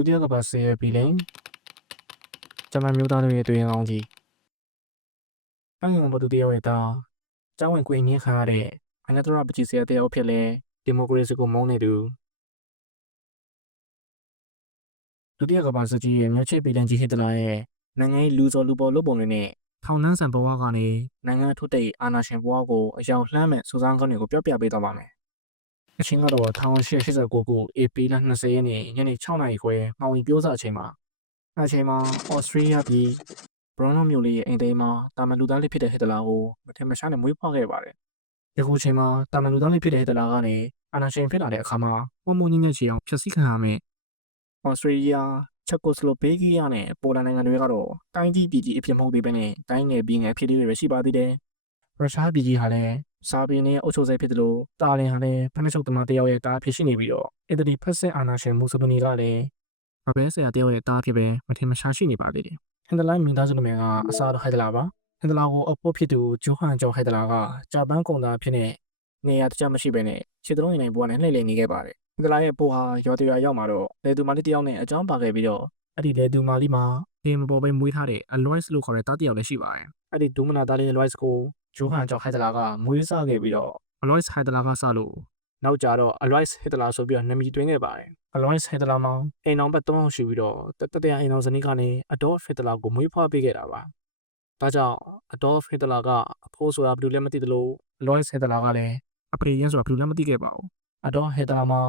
ဒုတိယကမ္ဘာစစ်ရဲ့ပြည်လင်ဂျမန်မျိုးသားတို့ရဲ့တွေ့ရင်ကောင်းကြီးအငုံဘသူတယောက်ရဲ့သားကျောင်းဝင်ကွေနင်းခါရတဲ့အနတရပကြီးစရာတယောက်ဖြစ်လဲဒီမိုကရေစီကိုမုန်းနေသူဒုတိယကမ္ဘာစစ်ကြီးရဲ့မြို့ချစ်ပြည်လင်ကြီးဟစ်တလာရဲ့နိုင်ငံရေးလူစော်လူပေါ်လုပ်ပုံတွေနဲ့ထောင်နှန်းဆန်ဘဝကနေနိုင်ငံထုတိတ်အာဏာရှင်ဘဝကိုအယောင်လှမ်းမဲ့စူးစမ်းကောင်းတွေကိုပြောပြပေးတော့ပါမယ်အ ချင်းကတော့1889ခု AP လ20ရက်နေ့ညနေ6နာရီခွဲမှောင်ရီပြိုးစားအချိန်မှာအချိန်မှာဩစတြေးလျပြည်ဘရွန်နိုမြို့လေးရဲ့အိမ်သိမ်းမှာတာမန်လူသားလေးဖြစ်တဲ့ဟစ်တလာကိုမထင်မရှားနဲ့မွေးဖွားခဲ့ပါတယ်။ယခုချိန်မှာတာမန်လူသားလေးဖြစ်တဲ့ဟစ်တလာကနေအာဏာရှင်ဖြစ်လာတဲ့အခါမှာပုံမုံညင်းညက်ချီအောင်ဖျက်ဆီးခံရမယ်။ဩစတြေးလျချက်ကိုစလိုဗေးကီးယားနဲ့ပိုလန်နိုင်ငံတွေကတော့တိုင်းကြီးပြည်ကြီးအဖြစ်မဟုတ်သေးဘဲနဲ့တိုင်းငယ်ပြည်ငယ်ဖြစ်လေးတွေပဲရှိပါသေးတယ်။ရုရှားပြည်ကြီးဟာလည်း စာပင်နဲ့အုပ်ချုပ်ဆဲဖြစ်တယ်လို့တာလင်ဟာလည်းဖက်နှချုပ်သမားတယောက်ရဲ့တားဖြစ်ရှိနေပြီးတော့အစ်တလီဖက်စစ်အာဏာရှင်မူဆိုလီနီကလည်းမပဲဆရာတယောက်ရဲ့တားဖြစ်ပဲမထင်မရှားရှိနေပါသေးတယ်။ဟင်ဒလိုင်းမင်းသားစုနမင်ကအစားတော့ဟိုက်ဒလာပါဟင်ဒလာကိုအဖို့ဖြစ်သူဂျိုဟန်ကျော်ဟိုက်ဒလာကဂျပန်ကုန်သားဖြစ်နေနေရာတခြားမရှိဘဲနဲ့ခြေတလုံးရင်နိုင်ဘဝနဲ့လှည့်လည်နေခဲ့ပါတယ်။ဟင်ဒလာရဲ့ပိုဟာရော်တရွာရောက်မှာတော့လေသူမာလေးတယောက်နဲ့အကြောင်းပါခဲ့ပြီးတော့အဲ့ဒီလေသူမာလေးမှာဒီမပေါ်ပဲမွေးထားတဲ့ Alois လို့ခေါ်တဲ့တားတယောက်လည်းရှိပါတယ်။အဲ့ဒီဒူမနာသားလေး Alois ကို ဂျိုဟန်ကျော်ဟိုက်ဒလာကမွေးစားခဲ့ပြီးတော့ Alois Hitler ကစလို့နောက်ကြတော့ Alois Hitler ဆိုပြီးတော့နာမည်တွင်ခဲ့ပါတယ်။ Alois Hitler မှာအိမ်အောင်ဘက်၃အောင်ရှိပြီးတော့တတတရားအိမ်အောင်ဇနီးကနေ Adolf Hitler ကိုမွေးဖွားပေးခဲ့တာပါ။ဒါကြောင့် Adolf Hitler ကအဖိုးဆိုတာဘယ်လိုလဲမသိသလို Alois Hitler ကလည်းအဖေရင်းဆိုတာဘယ်လိုလဲမသိခဲ့ပါဘူး။ Adolf Hitler မှာ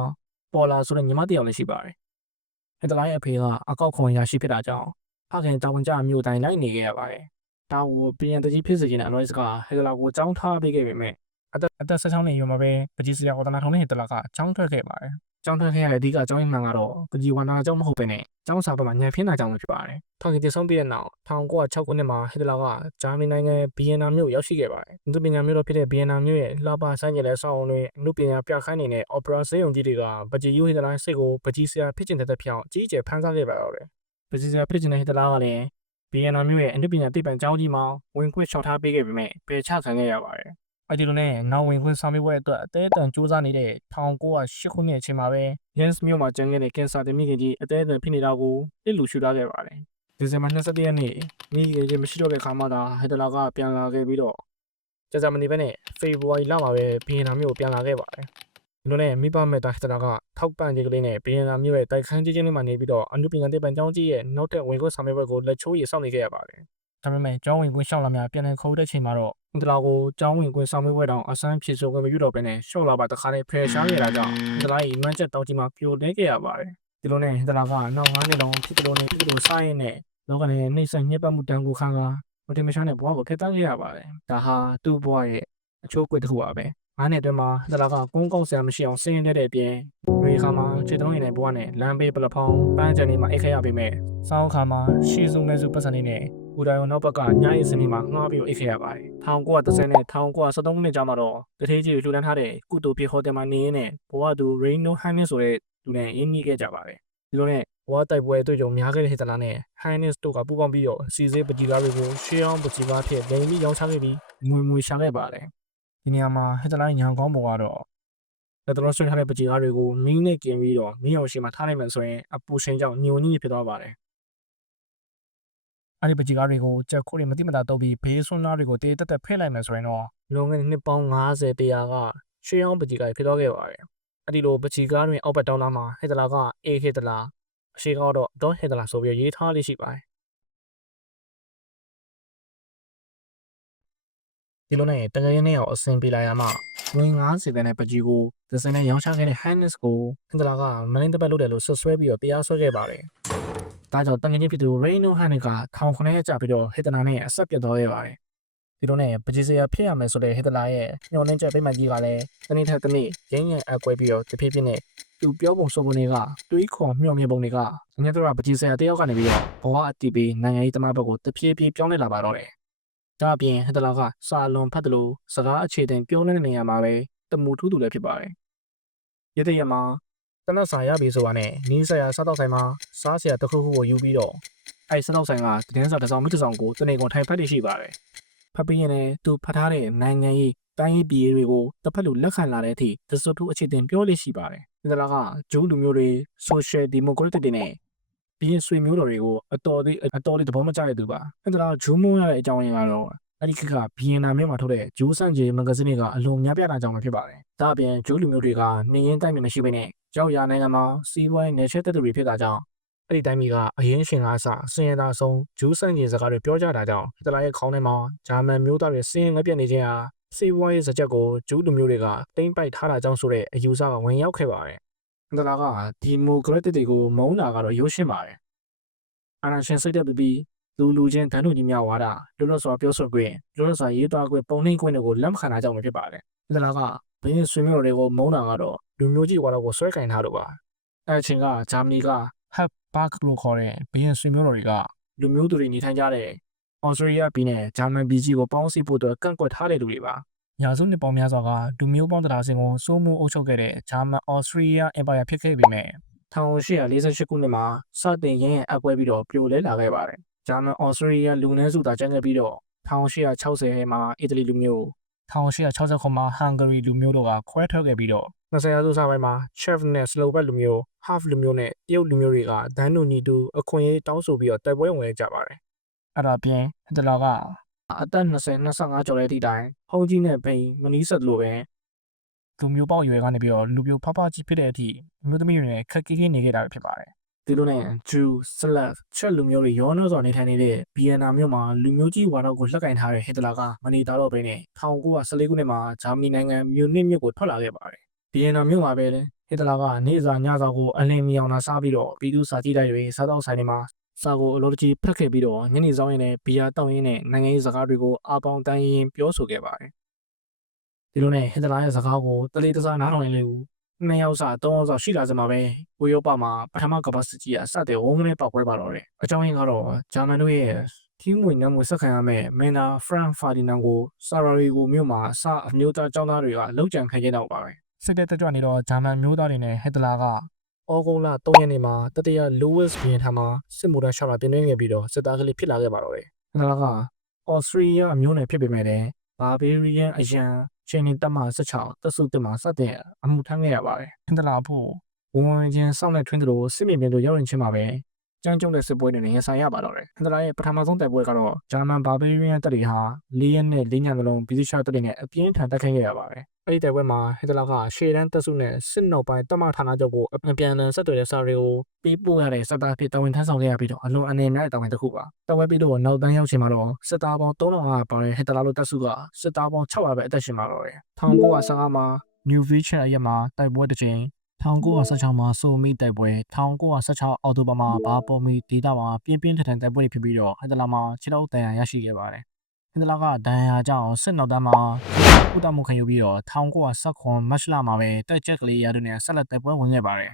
ပေါ်လာဆိုတဲ့ညီမတစ်ယောက်လည်းရှိပါတယ်။ Hitler ရဲ့အဖေကအကောက်ခွန်ရရှိဖြစ်တာကြောင့်ဖခင်တာဝန်ကျမျိုးတိုင်းလိုက်နေခဲ့ရပါတယ်။ ဒါကိုပြန်တကြီးဖြစ်စေချင်တဲ့အလွဲစကားဟဲကလာကိုចောင်းထားပေးခဲ့ပေမဲ့အသက်အသက်16နှစ်ရွယ်မှာပဲပကြီးစရာဝတနာထောင်နဲ့တလကအချောင်းထွက်ခဲ့ပါတယ်။ချောင်းထွက်ခဲ့ရတဲ့အဓိကအချောင်းရင်းမှန်ကတော့ပကြီးဝတနာအချောင်းမဟုတ်ပဲနဲ့ချောင်းစာပေါ်မှာညံဖင်းတာကြောင့်ဖြစ်ပါတယ်။ထောင်ကြီးတည်ဆုံးပြီးတဲ့နောက်1906ခုနှစ်မှာဟစ်တလာကဂျာမနီနိုင်ငံဗီယင်နာမြို့ရောက်ရှိခဲ့ပါတယ်။လူပညာမြို့တော်ဖြစ်တဲ့ဗီယင်နာမြို့ရဲ့လှပဆိုင်ကျင်တဲ့ဆောင်းအုံတွေလူပညာပြခိုင်းနေတဲ့အော်ပရာဆေးရုံကြီးတွေကပကြီးယူဟစ်တလာစိတ်ကိုပကြီးစရာဖြစ်ချင်တဲ့တဲ့ဖြောင်းအကြီးအကျယ်ဖန်ဆားခဲ့ပါတော့တယ်။ပကြီးစရာဖြစ်ချင်တဲ့ဟစ်တလာကလည်း ဘီယန်နာမြို့ရဲ့အမှုပညာသိပ္ပံကျောင်းကြီးမှာဝင်ခွင့်လျှောက်ထားပေးခဲ့ပေမဲ့ပယ်ချခံခဲ့ရပါတယ်။အဲ့ဒီလိုနဲ့နောင်ဝင်ခွင့်ဆောင်ရွက်ပွဲအတွက်အသေးအတန်စူးစမ်းနေတဲ့1908ခုနှစ်အချိန်မှာပဲ Jens မြို့မှာကျန်းခဲ့တဲ့ကင်ဆာတင်မိခင်ကြီးအသေးအတန်ဖြစ်နေတာကိုတစ်လူရှုထားခဲ့ပါတယ်။ဒီဇင်ဘာ21ရက်နေ့မိခင်ကြီးမရှိတော့တဲ့ခါမှသာဟက်တလာကပြန်လာခဲ့ပြီးတော့ကြာကြာမနေပဲနဲ့ဖေဖော်ဝါရီလမှာပဲဘီယန်နာမြို့ပြန်လာခဲ့ပါတယ်။ ဒီလိုနဲ့မိဘမဲ့တာဟက်တလာကထောက်ပံ့ခြင်းကလေးနဲ့ဘီယန်နာမြို့ရဲ့တိုက်ခန်းကြီးချင်းလေးမှာနေပြီးတော့အနုပညာတေးပန်ကျောင်းကြီးရဲ့နောက်ထပ်ဝင်ခွင့်ဆောင်ရွက်ပွဲကိုလက်ချိုးရည်စောင့်နေခဲ့ရပါတယ်။ဒါပေမဲ့ကျောင်းဝင်ခွင့်ရှောက်လာများပြန်လည်ခေါ်တဲ့ချိန်မှာတော့အင်တလာကိုကျောင်းဝင်ခွင့်ဆောင်ရွက်ပွဲတောင်အဆန်းဖြစ်ဆိုခွင့်မပြုတော့ဘဲနဲ့ရှော့လာပါတခါနဲ့ဖယ်ရှားခဲ့တာကြောင့်အင်တလာရဲ့မှန်းချက်တောင်းကြီးမှာပြိုလဲခဲ့ရပါတယ်ဒီလိုနဲ့အင်တလာကနောက်9နှစ်လုံးဖြစ်တယ်လို့နဲ့ဖြစ်တယ်လို့စားရင်းနဲ့လောကနဲ့နှိမ့်ဆက်ညက်ပတ်မှုတန်းကိုခံကမတင်မရှားနဲ့ဘဝကိုခက်သားခဲ့ရပါတယ်ဒါဟာသူ့ဘဝရဲ့အချိုးကွေတစ်ခုပါပဲ အားနဲ့အတွင်းမှာအင်တလာကကုန်းကောက်ဆရာမရှိအောင်ဆင်းရဲတဲ့အပြင်ဒီခါမှာခြေတုံးရည်နဲ့ဘဝနဲ့လမ်းဘေးပလဖောင်းပန်းချန်နေမှာအိတ်ခရပေမဲ့စောင်းခါမှာရှေးစုံနေစုပတ်စံနေနဲ့ဘူတိုင်နောက်ဘက်ကညအိစင်းလေးမှာငှားပြီးအိတ်ခရပါတယ်1930နဲ့1973ခုနှစ်ကြာမှာတော့တထေးကြီးလှူဒန်းထားတဲ့ကုတူပြေဟိုတယ်မှာနေရင်းနဲ့ဘဝသူ Reno Hines ဆိုတဲ့လူနဲ့ရင်းနှီးခဲ့ကြပါတယ်ဒီလိုနဲ့ဘဝတိုက်ပွဲတွေ့ကြုံများခဲ့တဲ့ဟစ်တလာနဲ့ Hines တို့ကပူးပေါင်းပြီးတော့စီစေးပကြီးကားတွေကိုရှေးအောင်ပကြီးကားဖြစ်လိမ်ပြီးရောင်းချခဲ့ပြီးငွေငွေရှာခဲ့ပါတယ် ဒီနေရာမှာဟစ်တလာညံကောင်းပေါ်ကတော့လက်တော်ဆွဲထားတဲ့ပကြီးကားတွေကိုမီးနဲ့กินပြီးတော့မီးအောင်ရှိမှထားလိုက်မှဆိုရင်အပူရှင်ကြောင့်ညိုညိဖြစ်သွားပါတယ်အဲ့ဒီပကြီးကားတွေကိုကြက်ခိုးတွေမတိမတာတုပ်ပြီးဘေးဆွန်းသားတွေကိုတေးတက်တက်ဖဲ့လိုက်မယ်ဆိုရင်တော့လွန်ခဲ့တဲ့နှစ်ပေါင်း90တရားကရှေးအောင်ပကြီးကားဖြစ်သွားခဲ့ပါတယ်အဲ့ဒီလိုပကြီးကားတွေအောက်ဘက်တောင်းလာမှာဟစ်တလာကအေဟစ်တလာအရှိကတော့ဒေါဟစ်တလာဆိုပြီးရေးထားလေးရှိပါတယ် ဒီလိုနဲ့တကယ်ရင်းနဲ့အောင်အဆင်ပြေလာရမှငွေ90တန်းတဲ့ပကြီးကိုဒဇင်နဲ့ရောင်းချခဲ့တဲ့ Hannes ကိုဟင်တလာကမင်းတပတ်လုပ်တယ်လို့ဆွဆွဲပြီးတော့တရားစွဲခဲ့ပါတယ်။ဒါကြောင့်တငယ်ချင်းဖြစ်သူ Reno Hannes ကထောင်ခုနှစ်ရက်ကြာပြီးတော့ဟစ်တနာနဲ့အဆက်ပြတ်သွားခဲ့ပါတယ်။ဒီလိုနဲ့ပကြီးစရာဖြစ်ရမယ်ဆိုတဲ့ဟစ်တလာရဲ့ညှို့နှင်းချက်ပိမှန်ကြီးကလည်းတနေ့ထက်တနေ့ရင်းရင်းအကွဲပြီးတော့တဖြည်းဖြည်းနဲ့သူပြောပုံဆိုပုံတွေကတွေးခေါ်မျှော်မြင်ပုံတွေကငယ်တော့ပကြီးစရာတယောက်ကနေပြီးတော့ဘဝအတီးပြီးနိုင်ငံရေးတမဘက်ကိုတဖြည်းဖြည်းပြောင်းလဲလာပါတော့တယ်။ ဒါအပြင်ဟစ်တလာကစာလွန်ဖတ်တယ်လို့စကားအခြေတင်ပြောနေတဲ့နေရာမှာပဲတမူထူးသူလည်းဖြစ်ပါတယ်။ရတဲ့ရမှာတနက်စာရပြီဆိုတာနဲ့နီးစရာစားတော့ဆိုင်မှာစားစရာတစ်ခုခုကိုယူပြီးတော့အဲစားတော့ဆိုင်ကတင်းစာတစ်စောင်မိတစ်စောင်ကိုတနေ့ကုန်ထိုင်ဖတ်နေရှိပါတယ်။ဖတ်ပြီးရင်လည်းသူဖတ်ထားတဲ့နိုင်ငံရေးတိုင်းရေးပြည်ရေးတွေကိုတစ်ဖက်လူလက်ခံလာတဲ့အထိသစွတ်ထူးအခြေတင်ပြောလို့ရှိပါတယ်။ဒီတလားကဂျူးလူမျိုးတွေ social democratic တွေနဲ့ ဘီရင်ဆွေမျိုးတော်တွေကိုအတော်လေးအတော်လေးသဘောမကျတဲ့သူပါဟင်္ဒလာဂျူးမုံရတဲ့အကြောင်းရင်းကတော့အဲ့ဒီခေတ်ကဘီယန်နာမြို့မှာထုတ်တဲ့ဂျူးဆန့်ကျင်မဂဇင်းတွေကအလွန်များပြားတာကြောင့်ပဲဖြစ်ပါတယ်ဒါအပြင်ဂျူးလူမျိုးတွေကနေရင်တိုက်မြင်မရှိဘဲနဲ့ကြောက်ရနိုင်ငံမှာစီးပွားရေးနယ်ချဲတဲ့သူတွေဖြစ်တာကြောင့်အဲ့ဒီတိုင်းပြည်ကအရင်ရှင်ကားအစဆင်းရဲသားဆုံးဂျူးဆန့်ကျင်စကားတွေပြောကြတာကြောင့်ဟစ်တလာရဲ့ခေါင်းထဲမှာဂျာမန်မျိုးသားတွေဆင်းရဲငပြတ်နေခြင်းဟာစီးပွားရေးစကြက်ကိုဂျူးလူမျိုးတွေကတိမ့်ပိုက်ထားတာကြောင့်ဆိုတဲ့အယူဆကဝင်ရောက်ခဲ့ပါတယ် ဟစ်တလာကဒီမိုကရက်တစ်တွေကိုမုန်းတာကတော့ရိုးရှင်းပါတယ်အာဏာရှင်စိတ်သက်ပြီးလူလူချင်းတန်းတူညီမျှဝါဒလွတ်လပ်စွာပြောဆိုခွင့်လွတ်လပ်စွာရေးသားခွင့်ပုံနှိပ်ခွင့်တွေကိုလက်မခံတာကြောင့်ပဲဖြစ်ပါတယ်ဟစ်တလာကဘင်းဆွေမျိုးတွေကိုမုန်းတာကတော့လူမျိုးကြီးဝါဒကိုဆွဲကင်ထားလို့ပါအဲအချိန်ကဂျာမနီက Hub Park လို့ခေါ်တဲ့ဘင်းဆွေမျိုးတော်တွေကလူမျိုးသူတွေနေထိုင်ကြတဲ့ဩစတြေးလျပြည်နဲ့ဂျာမန်ပြည်ကြီးကိုပေါင်းစည်းဖို့အတွက်ကန့်ကွက်ထားတဲ့လူတွေပါ ရာစုနှစ်ပေါင်းများစွာကလူမျိုးပေါင်းတရားစင်ကိုစိုးမိုးအုပ်ချုပ်ခဲ့တဲ့ဂျာမန်ဩစတြေးလျအင်ပါယာဖြစ်ခဲ့ပေမဲ့1848ခုနှစ်မှာစတင်ရင်းရဲ့အပွဲပြီးတော့ပြိုလဲလာခဲ့ပါတယ်ဂျာမန်ဩစတြေးလျလူနည်းစုသာကျန်ခဲ့ပြီးတော့1860မှာအီတလီလူမျိုး1860ခုမှာဟန်ဂရီလူမျိုးတို့ကခွဲထွက်ခဲ့ပြီးတော့20ရာစုစပိုင်းမှာ Chef နဲ့ Slovak လူမျိုး Half လူမျိုးနဲ့တရုတ်လူမျိုးတွေကဒန်းနူနီတူအခွင့်အရေးတောင်းဆိုပြီးတော့တိုက်ပွဲဝင်ခဲ့ကြပါတယ်အဲ့ဒါပြင်ဟစ်တလာက အသက်20 25ကျော်တဲ့အထိတိုင်းဟုံးကြီးနဲ့ဘိန်းမနီးဆက်လို့ပဲလူမျိုးပေါက်ရွယ်ကနေပြီးတော့လူမျိုးဖဖကြီးဖြစ်တဲ့အထိအမျိုးသမီးတွေနဲ့ခက်ခဲခဲနေခဲ့တာဖြစ်ပါတယ်ဒီလိုနဲ့ဂျူးဆလတ်ချက်လူမျိုးတွေရောနှောစွာနေထိုင်နေတဲ့ဗီယက်နာမြို့မှာလူမျိုးကြီးဝါဒကိုလှက်ကင်ထားတဲ့ဟစ်တလာကမနီတာတော့ပဲနဲ့1914ခုနှစ်မှာဂျာမနီနိုင်ငံမြူနစ်မြို့ကိုထွက်လာခဲ့ပါတယ်ဗီယက်နာမြို့မှာပဲဟစ်တလာကနေစာညစာကိုအလင်းမြောင်တာစားပြီးတော့ပြည်သူစာကြည့်တိုက်တွေစားတော့ဆိုင်တွေမှာ စာကိုအလိုတကြီးဖက်ခဲ့ပြီးတော့ညနေဆောင်ရင်လည်းဘီယာတောက်ရင်းနဲ့နိုင်ငံရေးစကားတွေကိုအပေါင်းတန်းရင်ပြောဆိုခဲ့ပါတယ်ဒီလိုနဲ့ဟစ်တလာရဲ့စကားကိုတလေးတစားနားထောင်နေလေဘူးနှစ်ယောက်စာသုံးယောက်စာရှိလာစမှာပဲဝေရောပမှာပထမကမ္ဘာစစ်ကြီးအစတဲ့ဝုန်းကနေပောက်ပွဲပါတော့တယ်အကြောင်းရင်းကတော့ဂျာမန်တို့ရဲ့ထီးမွေနမ်းမွေဆက်ခံရမဲ့မင်နာဖရန်ဖာဒီနန်ကိုဆာရာရီကိုမြို့မှာစအမျိုးသားចောင်းသားတွေကလှုပ်ကြံခံခဲ့တော့ပါပဲစစ်တပ်တက်ကြွနေတော့ဂျာမန်မျိုးသားတွေနဲ့ဟစ်တလာက ဩဂုတ်လ3ရက်နေ့မှာတတိယလူးဝစ်ဘီယန်ထံမှာစစ်မှုထမ်းရှောက်လာပြင်းနေခဲ့ပြီးတော့စစ်သားကလေးဖြစ်လာခဲ့ပါတော့တယ်ဟစ်တလာကဩစတြေးလျအမျိုးနယ်ဖြစ်ပေမဲ့လည်းဘာဘေးရီယန်အရန်ချင်းနေတက်မှ16တက်စုတက်မှစတဲ့အမှုထမ်းခဲ့ရပါတယ်။ဟင်တလာဖို့ဝန်ဝင်ချင်းစောင့်တဲ့ထွင်းတို့စစ်မြေပြင်တို့ရောက်ရင်ချင်းမှာပဲ ကြမ်းကြုတ်တဲ့စစ်ပွဲတွေနဲ့ရင်ဆိုင်ရပါတော့တယ်။ဟင်တလာရဲ့ပထမဆုံးတိုက်ပွဲကတော့ဂျာမန်ဘာဘေးရီယန်တပ်တွေဟာ၄ရက်နဲ့၄ညနှလုံးဗီဇရှာတပ်တွေနဲ့အပြင်းထန်တိုက်ခိုက်ခဲ့ရပါတယ်။အဲ့ဒီတိုက်ပွဲမှာဟင်တလာကရှေ့တန်းတပ်စုနဲ့စစ်နောက်ပိုင်းတပ်မဌာနချုပ်ကိုအပြန်အလှန်ဆက်သွယ်တဲ့စာတွေကိုပေးပို့ရတဲ့စစ်သားဖြစ်တာဝန်ထမ်းဆောင်ခဲ့ရပြီးတော့အလွန်အနေနဲ့တာဝန်တစ်ခုပါ။တိုက်ပွဲပြီးတော့နောက်တန်းရောက်ချိန်မှာတော့စစ်သားပေါင်း3000ကပါတဲ့ဟင်တလာလို့တပ်စုကစစ်သားပေါင်း600ပဲအသက်ရှင်ပါတော့တယ်။1915မှာ New Vision အရက်မှာတိုက်ပွဲတစ်ချိန် 1916မှာဆိုမီတိုက်ပွဲ1916အောက်တိုဘာမှာဘာပေါ်မီဒေတာမှာပြင်းပြင်းထန်ထန်တိုက်ပွဲတွေဖြစ်ပြီးတော့ဟက်တလာမှာခြေထောက်တန်ရာရရှိခဲ့ပါတယ်ဟက်တလာကဒဏ်ရာကြောင့်စစ်နောက်တန်းမှာကုသမှုခံယူပြီးတော့1919မတ်လမှာပဲတက်ချက်ကလေးရတဲ့နဲ့ဆက်လက်တိုက်ပွဲဝင်ခဲ့ပါတယ်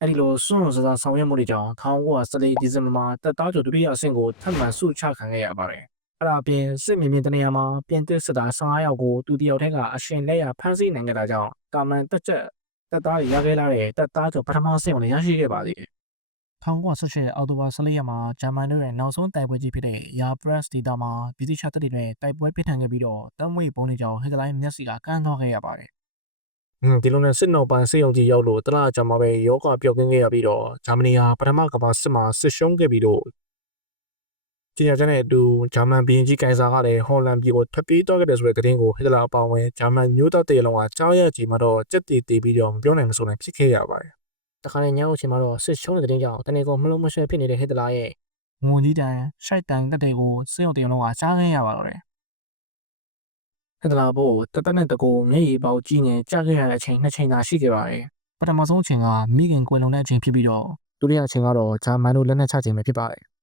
အဲ့ဒီလိုစွန့်စွန့်စားဆောင်ရွက်မှုတွေကြောင့်1914ဒီဇင်ဘာမှာတပ်သားကျော်ဒုတိယအဆင့်ကိုထပ်မံဆုချခံခဲ့ရပါတယ်အဲ့ဒါပြင်စစ်မြေပြင်တနေရာမှာပြင်သစ်စစ်သား15ယောက်ကိုသူတယောက်တည်းကအရှင်လက်ရဖမ်းဆီးနိုင်ခဲ့တာကြောင့်ကာမန်တက်ချက် တက်သားရခဲ့လာတဲ့တက်သားကျော်ပထမဆင့်ကိုလည်းရရှိခဲ့ပါသေးတယ်1918အောက်တိုဘာ14ရက်မှာဂျာမန်တို့ရဲ့နောက်ဆုံးတိုက်ပွဲကြီးဖြစ်တဲ့ယာပရက်စ်ဒေတာမှာပြည်သူ့ချတပ်တွေနဲ့တိုက်ပွဲပြင်းထန်ခဲ့ပြီးတော့တမ်းမွေပုံတွေကြောင့်ဟက်ဂလိုင်းမျက်စိကကန်းသွားခဲ့ရပါတယ်။ဟွန်းဒီလိုနဲ့စစ်နောက်ပိုင်းစစ်ရုံကြီးရောက်လို့တလားကြာမှာပဲယောဂပျောက်ကင်းခဲ့ရပြီးတော့ဂျာမနီဟာပထမကမ္ဘာစစ်မှာစစ်ရှုံးခဲ့ပြီးတော့ ကြေညာချက်နဲ့အတူဂျာမန်ဘီရင်ကြီးကိုင်ဆာကလည်းဟော်လန်ပြည်ကိုထွက်ပြေးသွားခဲ့တယ်ဆိုတဲ့သတင်းကိုဟစ်တလာအပေါင်းဝင်ဂျာမန်မျိုးသားတရလုံးကကြားရကြည့်မှတော့ကြက်တီတီပြီးတော့မပြောနိုင်မဆိုနိုင်ဖြစ်ခဲ့ရပါတယ်။တခါနဲ့ညအုပ်ချိန်မှာတော့စစ်ရှုံးတဲ့သတင်းကြောင့်တနေကုန်မလုံးမရွှဲဖြစ်နေတဲ့ဟစ်တလာရဲ့ငွန်ကြီးတန်ရှိုက်တန်တက်တွေကိုစစ်ရုံတရလုံးကကြားခဲ့ရပါတော့တယ်။ဟစ်တလာဘို့တသက်နဲ့တကူမျက်ရည်ပေါကြီးနေကြားခဲ့ရတဲ့အချိန်နှစ်ချိန်သာရှိခဲ့ပါတယ်။ပထမဆုံးအချိန်ကမိခင်ကွယ်လွန်တဲ့အချိန်ဖြစ်ပြီးတော့ဒုတိယအချိန်ကတော့ဂျာမန်တို့လက်နက်ချခြင်းပဲဖြစ်ပါတယ်။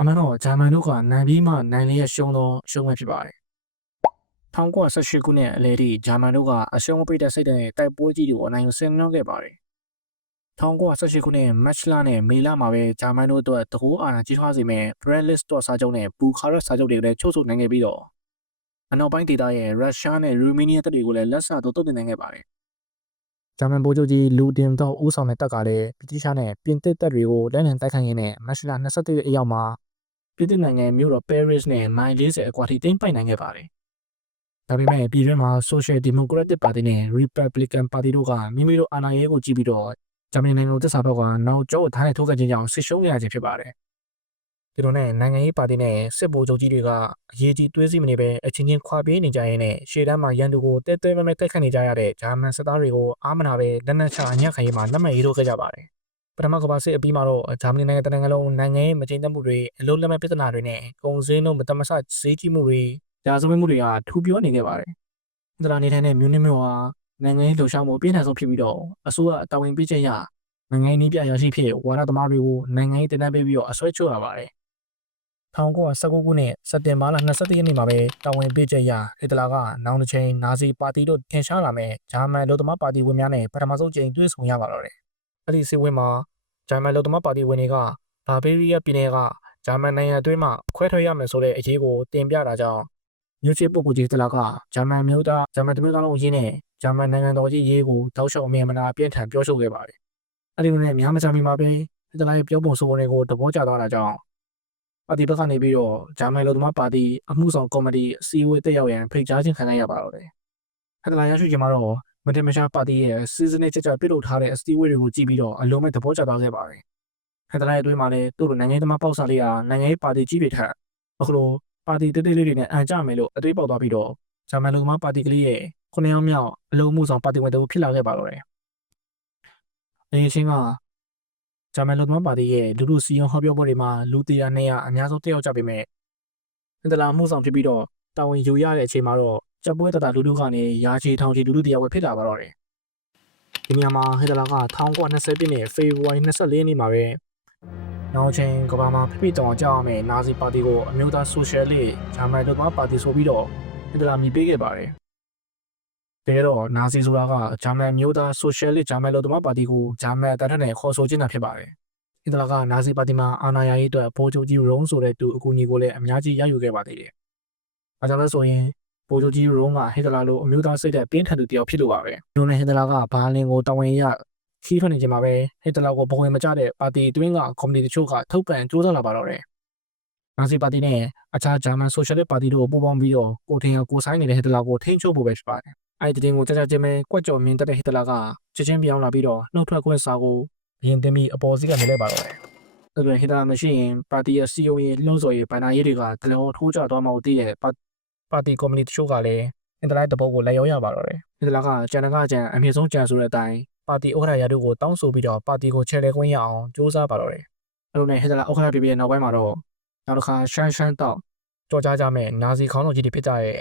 အမှန်တော့ဂျာမန်တို့ကနိုင်ပြီးမှနိုင်လေးရရှုံးသောရှုံးပဲဖြစ်ပါတယ်။1918ခုနှစ်အလယ်ထိဂျာမန်တို့ကအရှုံးပိတ်တဲ့စိတ်နဲ့တိုက်ပွဲကြီးတွေကိုအနိုင်ယူဆင်နွှဲခဲ့ပါတယ်။1918ခုနှစ်မတ်လနဲ့မေလမှာပဲဂျာမန်တို့အတွက်တကူအာဏာကြီးထွားစေမဲ့ Brest တော့စာချုပ်နဲ့ဘူခါရက်စာချုပ်တွေကိုလည်းချုပ်ဆိုနိုင်ခဲ့ပြီးတော့အနောက်ပိုင်းဒေသရဲ့ရုရှားနဲ့ရူမီးနီးယားတပ်တွေကိုလည်းလက်ဆတို့တုတ်တင်နိုင်ခဲ့ပါတယ်။ ဂျာမန်ဗိုလ်ချုပ်ကြီးလူတင်တော့ဦးဆောင်တဲ့တပ်ကလည်းဗြိတိရှနဲ့ပြင်သစ်တပ်တွေကိုလက်နက်တိုက်ခိုက်ရင်းနဲ့မတ်လ21ရက်အရောက်မှာပြည်သူနိုင်ငံမြို့တော် Paris နဲ့မိုင်40အကွာထိတိမ့်ပိုက်နိုင်ခဲ့ပါတယ်။ဒါပေမဲ့ပြည်တွင်းမှာ Social Democratic Party နဲ့ Republican Party တို့ကမိမိတို့အာဏာရေးကိုကြည့်ပြီးတော့ဂျာမနီနိုင်ငံကိုတစ္ဆာဘက်ကနောက်ကျောကိုထားတဲ့ထိုးခဲ့ခြင်းကြောင့်ဆစ်ရှုံးခဲ့ရခြင်းဖြစ်ပါတယ် ဒီလိုနဲ့နိုင်ငံရေးပါတီနဲ့စစ်ဗိုလ်ချုပ်ကြီးတွေကအရေးကြီးသွေးစည်းမနေပဲအချင်းချင်းခွာပြေးနေကြရင်းနဲ့ရှေ့တန်းမှာရန်သူကိုတဲတဲမဲမဲတိုက်ခတ်နေကြရတဲ့ဂျာမန်စစ်သားတွေကိုအားမနာပဲလက်နက်ချအညံ့ခံရေးမှာလက်မှတ်ရေးထိုးခဲ့ကြပါတယ်ပထမကမ္ဘာစစ်အပြီးမှာတော့ဂျာမနီနိုင်ငံတနိုင်ငံလုံးနိုင်ငံရေးမကျဉ်းသက်မှုတွေအလုံးလက်မဲ့ပြဿနာတွေနဲ့ကုန်စည်နှုန်းမတမဆဈေးကြီးမှုတွေကြာစပိမှုတွေကထူပြောနေခဲ့ပါတယ်။ဒါလာနေထိုင်တဲ့မြို့နစ်မြို့ဟာနိုင်ငံရေးလှုပ်ရှားမှုအပြင်းထန်ဆုံးဖြစ်ပြီးတော့အစိုးရတာဝန်ပေးချက်ရနိုင်ငံရေးနည်းပြရရှိဖြစ်ဝါဒသမားတွေကိုနိုင်ငံရေးတင်ပြပေးပြီးတော့အဆွဲချုပ်ရပါတယ်။ 1919ခုနှစ်စက်တင်ဘာလ22ရက်နေ့မှာပဲတာဝန်ပေးချက်ရဟစ်တလာကနောက်တစ်ချိန်နာဇီပါတီတို့ထင်ရှားလာမဲ့ဂျာမန်လူသမားပါတီဝင်များနဲ့ပထမဆုံးကြိမ်တွေ့ဆုံရပါတော့တယ်။အဲ့ဒီစီဝင်းမှာဂျာမန်လူသမားပါတီဝင်တွေကဘာဘေးရီးယားပြည်နယ်ကဂျာမန်နိုင်ငံအတွင်းမှာခွဲထွက်ရမယ်ဆိုတဲ့အရေးကိုတင်ပြတာကြောင့်ညွှန်ချပုဂ္ဂိုလ်ကြီးတလာကဂျာမန်မျိုးသားဂျာမန်တမျိုးသားလုံးအရေးနဲ့ဂျာမန်နိုင်ငံတော်ကြီးရေးကိုတောက်လျှောက်အမြင်မနာအပြင်းထန်ပြောဆိုခဲ့ပါတယ်။အဲဒီလိုနဲ့များမချမီမှာပဲတလာရဲ့ပြောပုံဆိုပုံတွေကိုသဘောကျသွားတာကြောင့် ပါတီဘက်ကနေပြီးတော့ဂျာမန်လူသမားပါတီအမှုဆောင်ကော်မတီအစည်းအဝေးတက်ရောက်ရန်ဖိတ်ကြားခြင်းခံရပါတော့တယ်။ဟက်တလာရရှိခြင်းမှာတော့မတင်မရှားပါတီရဲ့စီဇန်နဲ့ချက်ချက်ပြုလုပ်ထားတဲ့အစည်းအဝေးတွေကိုကြည့်ပြီးတော့အလုံးမဲ့သဘောကျသွားခဲ့ပါတယ်။ဟက်တလာရဲ့အတွင်းမှာလည်းသူ့လိုနိုင်ငံရေးသမားပေါက်စားလေးဟာနိုင်ငံရေးပါတီကြီးတွေထက်အခုလိုပါတီတိတ်တိတ်လေးတွေနဲ့အန်ကြမယ်လို့အတွေးပေါက်သွားပြီးတော့ဂျာမန်လူသမားပါတီကလေးရဲ့ခုနှစ်ယောက်မြောက်အလုံးမှုဆောင်ပါတီဝင်တူဖြစ်လာခဲ့ပါတော့တယ်။အရင်ချင်းက ဂျာမန်လူသမားပါတီရဲ့လူလူစီယုံဟောပြောပွဲတွေမှာလူတရာ200အများဆုံးတက်ရောက်ကြပေမဲ့ဟက်တလာမှုဆောင်ဖြစ်ပြီးတော့တာဝန်ယူရတဲ့အချိန်မှာတော့ကြက်ပွဲတတာလူလူကနေရာချီထောင်ချီလူလူတရားဝယ်ဖြစ်လာပါတော့တယ်။ဒီနေရာမှာဟက်တလာက1920ပြည့်နှစ်ဖေဖော်ဝါရီ24ရက်နေ့မှာပဲနောက်ချင်းကဘာမှာဖိဖိတောင်ကြောက်ရမယ်နာဇီပါတီကိုအမျိုးသားဆိုရှယ်လစ်ဂျာမန်လူသမားပါတီဆိုပြီးတော့ဟက်တလာမြည်ပေးခဲ့ပါတယ်။ တကယ်တော့နာဇီဆိုတာကဂျာမန်မျိုးသားဆိုရှယ်လစ်ဂျာမန်လူသမားပါတီကိုဂျာမန်တန်ထက်နဲ့ခေါ်ဆိုခြင်းတာဖြစ်ပါတယ်။ဟက်တလာကနာဇီပါတီမှာအာဏာရရေးအတွက်ဗိုလ်ချုပ်ကြီးရုံးဆိုတဲ့သူအကူအညီကိုလည်းအများကြီးရယူခဲ့ပါသေးတယ်။အဲကြောင့်လဲဆိုရင်ဗိုလ်ချုပ်ကြီးရုံးကဟစ်တလာလိုအမျိုးသားစိတ်တဲ့ပြင်းထန်သူတယောက်ဖြစ်လို့ပါပဲ။လူနဲ့ဟစ်တလာကဘာလင်ကိုတာဝန်ရခီးထွက်နေချိန်မှာပဲဟစ်တလာကိုဘဝင်မကျတဲ့ပါတီတွင်းကကွန်မြူနတီတချို့ကထုတ်ပြန်ကြိုးစားလာပါတော့တယ်။နာဇီပါတီနဲ့အခြားဂျာမန်ဆိုရှယ်လစ်ပါတီတို့ပူးပေါင်းပြီးတော့ကိုထင်ကိုဆိုင်နေတဲ့ဟစ်တလာကိုထိန်းချုပ်ဖို့ပဲဖြစ်ပါတယ်။ အဲဒီတင်ကိုကြကြချင်းပဲကွက်ကြော်မြင်တဲ့ဟစ်တလာကချက်ချင်းပြောင်းလာပြီးတော့နှုတ်ထွက်ခွင့်စာကိုဘရင်တင်ပြီးအပေါ်စီးကနေလဲပါတော့တယ်။ဒါပေမဲ့ဟစ်တလာမရှိရင်ပါတီရဲ့စီယိုရေးလှုံ့ဆော်ရေးဗန်နာရေးတွေကတလုံးထိုးကျသွားမှမသိတဲ့ပါပါတီကွန်မြူနတီတချို့ကလည်းအင်တာနက်တပုတ်ကိုလက်ရောရပါတော့တယ်။အင်တာနက်ကကျန်တဲ့ကကျန်အမြင့်ဆုံးကျန်ဆိုတဲ့အတိုင်းပါတီဥက္ကဋ္ဌရာထူးကိုတောင်းဆိုပြီးတော့ပါတီကိုချဲလဲခွင့်ရအောင်စ조사ပါတော့တယ်။အဲလိုနဲ့ဟစ်တလာဥက္ကဋ္ဌပြည်ပြည်နောက်ပိုင်းမှာတော့နောက်တစ်ခါရှမ်းရှမ်းတော့ကြော်ကြားကြမဲ့နာဇီခေါင်းဆောင်ကြီးတွေဖြစ်ကြတဲ့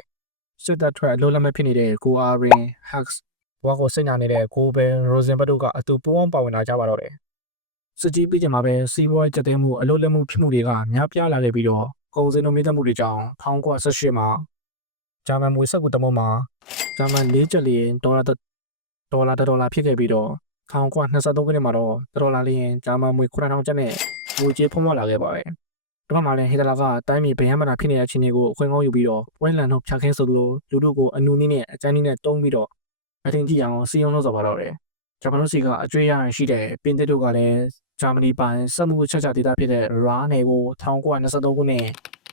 စစ်တပ်ထွက်အလို့လက်မဲ့ဖြစ်နေတဲ့ကိုအာရင်ဟက်စ်ဘွားကိုစိတ်နာနေတဲ့ကိုဘယ်ရိုဇင်ဘတ်တို့ကအတူပူးပေါင်းပါဝင်လာကြပါတော့တယ်။စစ်ကြီးပြီးကြမှာပဲစီးပွားရေးကြက်တဲမှုအလို့လက်မှုဖြစ်မှုတွေကများပြားလာခဲ့ပြီးတော့ကုန်စည်နှုန်းမြင့်တက်မှုတွေကြောင့်1918မှာဂျာမန်မွေဆက်ကူတမုံမှာဂျာမန်၄ကျပ်လျင်ဒေါ်လာဒေါ်လာဒေါ်လာဖြစ်ခဲ့ပြီးတော့1923ခုနှစ်မှာတော့ဒေါ်လာလျင်ဂျာမန်မွေ9000ကျပ်နဲ့ငွေကြေးဖုံးမလာခဲ့ပါပဲ။ ဒီမှာလည်းဟီတလာကတိုင်းပြည်ဗယံမနာဖြစ်နေတဲ့အခြေအနေကိုအခွင့်ကောင်းယူပြီးတော့ပွဲလန်ထုတ်ဖြတ်ခင်းဆိုလိုလူတို့ကိုအနူနည်းနဲ့အကျန်းနည်းနဲ့တုံးပြီးတော့အထင်ကြီးအောင်စီယုံလို့ဆိုပါတော့တယ်။ဂျပန်တို့စီကအကျွေးရရရှိတဲ့ပင်တစ်တို့ကလည်းဂျာမနီပိုင်စက်မှုချက်ချဒေသဖြစ်တဲ့ရာနယ်ကို1923ခုနှစ်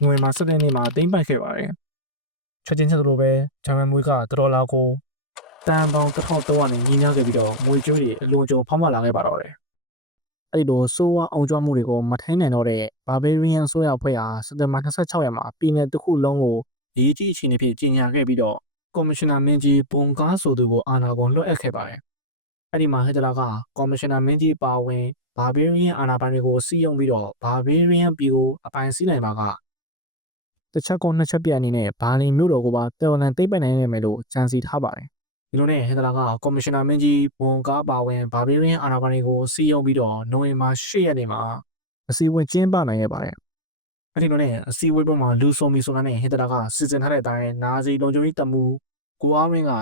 ငွေမှာ17နှစ်မှာသိမ်းပိုက်ခဲ့ပါတယ်။ချက်ချင်းချက်လိုပဲဂျာမန်မွေးကဒေါ်လာကိုတန်ပေါင်း1300နဲ့ညီမျှခဲ့ပြီးတော့ငွေကျွေးတွေအလွန်ကြုံဖောက်မလာခဲ့ပါတော့တယ်။ အဲ့ဒီလိုဆိုးဝါးအောင်ကြွမှုတွေကိုမထိုင်းနိုင်တော့တဲ့ဘာဘေရီယန်ဆိုရအဖွဲ့ဟာစက်တင်ဘာ26ရက်မှာပြည်နယ်တစ်ခုလုံးကိုအရေးကြီးအခြေအနေဖြစ်ကြီးညာခဲ့ပြီးတော့ကော်မရှင်နာမင်းကြီးဘုံကားဆိုသူကိုအာဏာကုန်လွှတ်အပ်ခဲ့ပါတယ်။အဲ့ဒီမှာဟစ်တလာကကော်မရှင်နာမင်းကြီးပါဝင်ဘာဘေရီယန်အာဏာပိုင်တွေကိုစီးရုံပြီးတော့ဘာဘေရီယန်ပြည်ကိုအပိုင်စီးနိုင်ပါကတစ်ချက်ကောနှစ်ချက်ပြအနေနဲ့ဘာလင်မြို့တော်ကိုပါတယ်လန်သိမ့်ပိုင်နိုင်ရမယ်လို့ကြံစီထားပါတယ်။ ဒီလိုနဲ့ဟင်တလာကကော်မရှင်နာမင်းကြီးဘွန်ကားပါဝင်ဘာဘေရီယန်အာဏာပိုင်တွေကိုစီးရုံပြီးတော့နိုဝင်ဘာ10ရက်နေ့မှာအစည်းအဝေးကျင်းပနိုင်ရပါတယ်။အဲ့ဒီလိုနဲ့အစည်းအဝေးပေါ်မှာလူဆိုမီဆိုတာနဲ့ဟင်တလာကစီစဉ်ထားတဲ့အတိုင်းနာဇီလုံခြုံရေးတမှုကိုအားဝင်းက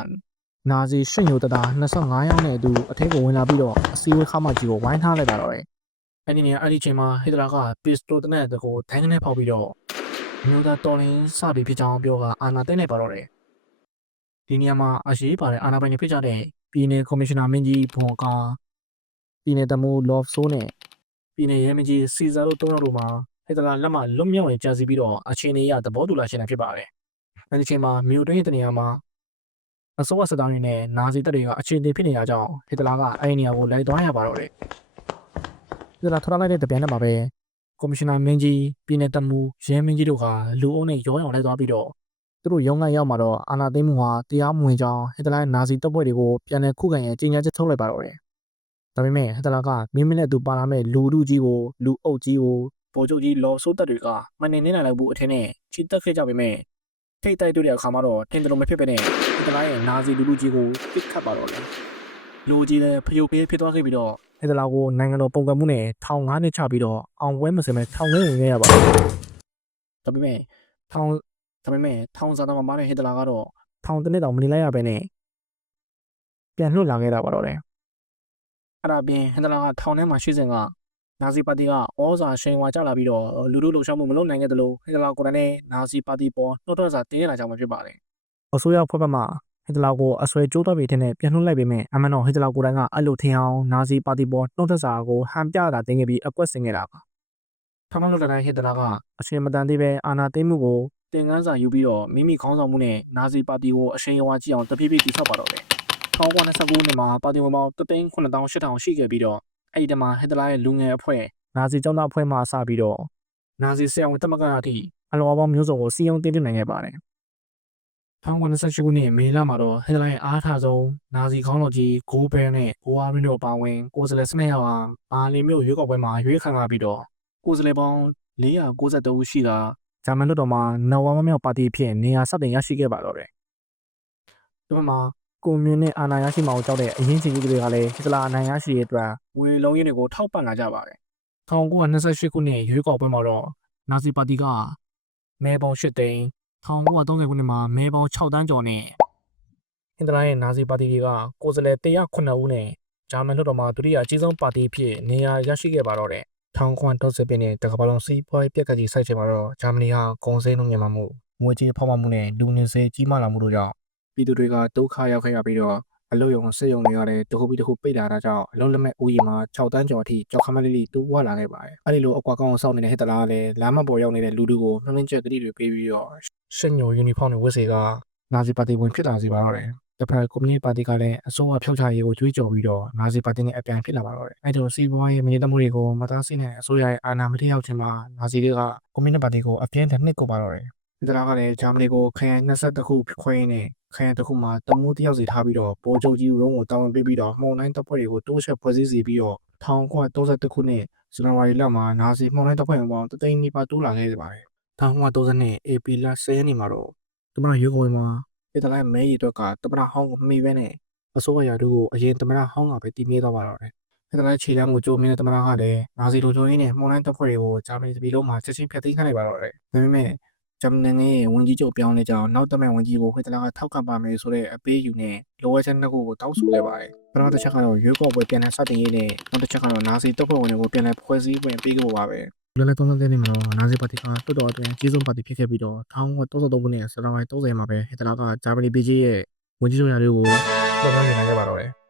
နာဇီရှင့်ယိုတတာ25ယောက်နဲ့အတူအထက်ကိုဝင်လာပြီးတော့အစည်းအဝေးခါမှကြီးကိုဝိုင်းထားလိုက်တာတော့တယ်။အဲ့ဒီနေရာအဲ့ဒီချိန်မှာဟင်တလာကပစ္စတိုတနက်တကိုထိုင်းကနေဖောက်ပြီးတော့မြို့သားတော်လင်းစပြီးဖြစ်ကြောင်းပြောကအာနာသိမ့်လိုက်ပါတော့တယ်။ ဒီနေရာမှာအရေးပါတဲ့အာနာပိုင်တွေဖြစ်ကြတဲ့ပြည်နယ်ကော်မရှင်နာမင်းကြီးဘွန်ကာပြည်နယ်တမူလော့ဖ်ဆိုးနဲ့ပြည်နယ်ရဲမကြီးစီဇာတို့တုံးတော်တို့မှာဟိတလာလက်မှလွတ်မြောက်ရင်ကြာစီပြီးတော့အချင်းနေရသဘောတူလာရှင်တာဖြစ်ပါတယ်။အဲဒီချိန်မှာမြို့တွင်းတဲ့နေရာမှာအစိုးရစစ်သားတွေနဲ့နာဇီတပ်တွေကအခြေအနေဖြစ်နေတာကြောင့်ဟစ်တလာကအဲ့ဒီနေရာကိုလိုက်သွားရပါတော့တယ်ဟစ်တလာထွက်လာလိုက်တဲ့တပြန်နဲ့မှာပဲကော်မရှင်နာမင်းကြီးပြည်နယ်တပ်မှူးရဲမင်းကြီးတို့ကလူအုပ်နဲ့ရောအောင်လိုက်သွားပြီးတော့ သူတို့ရုံးကရောက်မှာတော့အာနာသိမ်းမှုဟာတရားမဝင်ကြောင်းဟစ်တလာရဲ့နာဇီတပ်ဖွဲ့တွေကိုပြန်လည်ခုခံရန်ကြေညာချက်ထုတ်လိုက်ပါတော့တယ်ဒါပေမဲ့ဟစ်တလာကမင်းမနဲ့သူပါလာမဲ့လူလူကြီးကိုလူအုပ်ကြီးကိုဗိုလ်ချုပ်ကြီးလော်ဆိုးတပ်တွေကမနေနေနိုင်ဘူးအထင်းနဲ့ချီတက်ခဲ့ကြပေမဲ့ထိတ်တိုက်တွေ့တဲ့အခါမှာတော့ထင်တယ်လို့မဖြစ်ပဲနဲ့ဒီတလားရဲ့နာစီလူလူကြီးကိုပစ်ခတ်ပါတော့တယ်လူကြီးလည်းဖျို့ဖေးဖြစ်သွားခဲ့ပြီးတော့ဟဲ့တလားကိုနိုင်ငံတော်ပုံကံမှုနဲ့ထောင်ငါးနှစ်ချပြီးတော့အောင်ပွဲမစင်မဲ့ထောင်ထဲဝင်ခဲ့ရပါတော့ဒါပေမဲ့ထောင် ဒါပေမဲ့ထောင်စားတော့မမတဲ့ဟဲ့တလားကတော့ထောင်တစ်နှစ်တောင်မနေလိုက်ရပဲနဲ့ပြန်လွတ်လာခဲ့တာပါတော့တယ်အဲ့ဒါပြင်ဟဲ့တလားကထောင်ထဲမှာရှိစဉ်ကနာဇီပါတီကဩဇာရှင်ဝါကြလာပြီးတော့လူလူလှုပ်ရှားမှုမလုပ်နိုင်ခဲ့သလိုဟစ်တလာကိုယ်တိုင်နဲ့နာဇီပါတီပေါ်နှုတ်ထွက်စာတင်းရလာကြောင်းပဲဖြစ်ပါတယ်။အစိုးရဖွဲ့ဘက်မှဟစ်တလာကိုအဆွဲကျိုးတော့ပြီးတဲ့နဲ့ပြန်လှုပ်လိုက်ပေမဲ့အမှန်တော့ဟစ်တလာကိုယ်တိုင်ကအဲ့လိုထင်အောင်နာဇီပါတီပေါ်နှုတ်ထွက်စာကိုဟန်ပြတာတင်းခဲ့ပြီးအကွက်ဆင်ခဲ့တာပါ။ထောင်လို့တဲ့ဟစ်တလာကအရှင်မတန်သေးပဲအာနာသိမ်းမှုကို တင်ကန်းစာယူပြီးတော့မိမိခေါင်းဆောင်မှုနဲ့နာဇီပါတီကိုအရှိန်အဝါကြီးအောင်တပြေးပြေးတိဆောက်ပါတော့တယ်။1929ခုနှစ်မှာပါတီဝင်ပေါင်း3,800ရှိခဲ့ပြီးတော့အဲ့ဒီတမှာဟစ်တလာရဲ့လူငယ်အဖွဲ့နာဇီကျောင်းသားအဖွဲ့မှစပြီးတော့နာဇီဆရာဝန်တမကအထိအလောပေါင်းမျိုးစုံကိုစီယုံတင်ပြနိုင်ခဲ့ပါတယ်။1928ခုနှစ်မေလမှာတော့ဟစ်တလာရဲ့အားထားဆုံးနာဇီခေါင်းဆောင်ကြီးဂိုးဘဲနဲ့ဂိုးအားရင်းတို့ပါဝင်ကိုယ်စားလှယ်စနစ်ဟာဘာလီမျိုးရွေးကောက်ပွဲမှာရွေးခံရပြီးတော့ကိုယ်စားလှယ်ပေါင်း492ဦးရှိတာ ဂျာမန်တို့တော်မှာနော်ဝါမမြောက်ပါတီဖြစ်နေရာစတင်ရရှိခဲ့ပါတော့တယ်။ဒီမှာကွန်မြူနစ်အာဏာရရှိမှာကိုကြောက်တဲ့အရင်ချင်းကြီးတွေကလည်းဟစ်တလာအနိုင်ရရှိတဲ့အတွက်ဝေလုံးရင်းတွေကိုထောက်ပံ့လာကြပါတယ်။1928ခုနှစ်ရွေးကောက်ပွဲမှာတော့နာဇီပါတီကမဲပေါင်း8သိန်း1930ခုနှစ်မှာမဲပေါင်း6တန်းကျော်နဲ့ဟင်တလာရဲ့နာဇီပါတီတွေကကိုယ်စားလှယ်109ဦးနဲ့ဂျာမန်လွှတ်တော်မှာဒုတိယအကြီးဆုံးပါတီဖြစ်နေရာရရှိခဲ့ပါတော့တယ်။ 1930ပြည့်နှစ်တကမ္ဘာလုံးစီးပွားရေးပြက်ကကြီးစိုက်ချိန်မှာတော့ဂျာမနီဟာကုန်စည်နှုန်းမြင့်မားမှုငွေကြေးဖောက်မှမှုနဲ့လူနေစေးကြီးမားလာမှုတို့ကြောင့်ပြည်သူတွေကဒုက္ခရောက်ခဲ့ရပြီးတော့အလုပ်ရုံစစ်ရုံတွေကလည်းတစ်ခုပြီးတစ်ခုပိတ်လာတာကြောင့်အလုံးလက်မဲ့ဥယျာဉ်မှာ6တန်းကျော်အထိကြောက်ခမလေးလေးတိုးဝလာခဲ့ပါတယ်။အဲဒီလိုအကွာကောင်းအောင်စောင့်နေတဲ့ဟစ်တလာကလည်းလမ်းမပေါ်ရောက်နေတဲ့လူတို့ကိုနှလုံးကျက်ကလေးတွေပေးပြီးတော့ရှင်းညိုယူနီဖောင်းတွေဝတ်စေကနာဇီပါတီဝင်ဖြစ်လာစေပါတော့တယ်။ တဖက်ကွန်မြူနတီပါတီကလည်းအစိုးရဖြုတ်ချရေးကိုကြွေးကြော်ပြီးတော့နာဇီပါတီနဲ့အပြန်ဖြစ်လာပါတော့တယ်။အဲဒီလိုစီးပွားရေးမြေတမှုတွေကိုမသားစိနဲ့အစိုးရရဲ့အာဏာမထိရောက်ခြင်းမှာနာဇီတွေကကွန်မြူနတီပါတီကိုအပြင်းထန်နှိပ်ကိုပါတော့တယ်။ဒီတရာကလည်းဂျာမနီကိုခရိုင်22ခုခွဲရင်းနဲ့ခရိုင်တစ်ခုမှာတမိုးတယောက်စီထားပြီးတော့ဗိုလ်ချုပ်ကြီးရုံးကိုတာဝန်ပေးပြီးတော့မှုန်တိုင်းတပ်ဖွဲ့တွေကိုတိုးချက်ဖွဲ့စည်းစီပြီးတော့1932ခုနှစ်ဇန်နဝါရီလမှာနာဇီမှုန်တိုင်းတပ်ဖွဲ့ဝင်ပေါင်းတသိန်းနီးပါးတိုးလာခဲ့ပါတယ်။1932 AP လ10ရက်နေ့မှာတော့တမန်ရွေးကော်ပွဲမှာ ပြည်ထောင်စုမဲရီအတွက်ကတမန်ဟောင်းကိုမှီပဲနဲ့အစိုးရရာထူးကိုအရင်တမန်ဟောင်းကပဲတည်မြဲသွားပါတော့တယ်။ပြည်ထောင်စုခြေလမ်းကိုကြိုးမြင့်တဲ့တမန်ကလည်းနာဇီလူချုပ်ရင်းနဲ့မှုန်တိုင်းတပ်ဖွဲ့တွေကိုဂျာမနီပြည်လုံးမှာချက်ချင်းဖျက်သိမ်းခိုင်းလိုက်ပါတော့တယ်။ဒါပေမဲ့ဂျမန်နိုင်ငံရဲ့ဝန်ကြီးချုပ်ပြောင်းလဲကြောင်းနောက်တမန်ဝန်ကြီးကိုခွေတလာကထောက်ခံပါမယ်ဆိုတဲ့အပေးယူနဲ့လိုအပ်ချက်နှစ်ခုကိုတောင်းဆိုခဲ့ပါတယ်။ပထမတစ်ချက်ကတော့ရွေးကောက်ပွဲပြန်လည်စတင်ရေးနဲ့နောက်တစ်ချက်ကတော့နာဇီတပ်ဖွဲ့ဝင်တွေကိုပြန်လည်ဖွဲ့စည်းဝင်ပေးဖို့ပါပဲ။ လွယ်လွယ်သုံးသပ်တဲ့နေ့မှာတော့နာဇီပါတီကတော်တော်အတွင်းအကြီးဆုံးပါတီဖြစ်ခဲ့ပြီးတော့1933ခုနှစ်ဇန်နဝါရီ30မှာပဲဟစ်တလာကဂျာမနီပြည်ကြီးရဲ့ဝန်ကြီးချုပ်ရာတွေကိုလွှတ်ပြောင်းနေနိုင်ခဲ့ပါတော့တယ်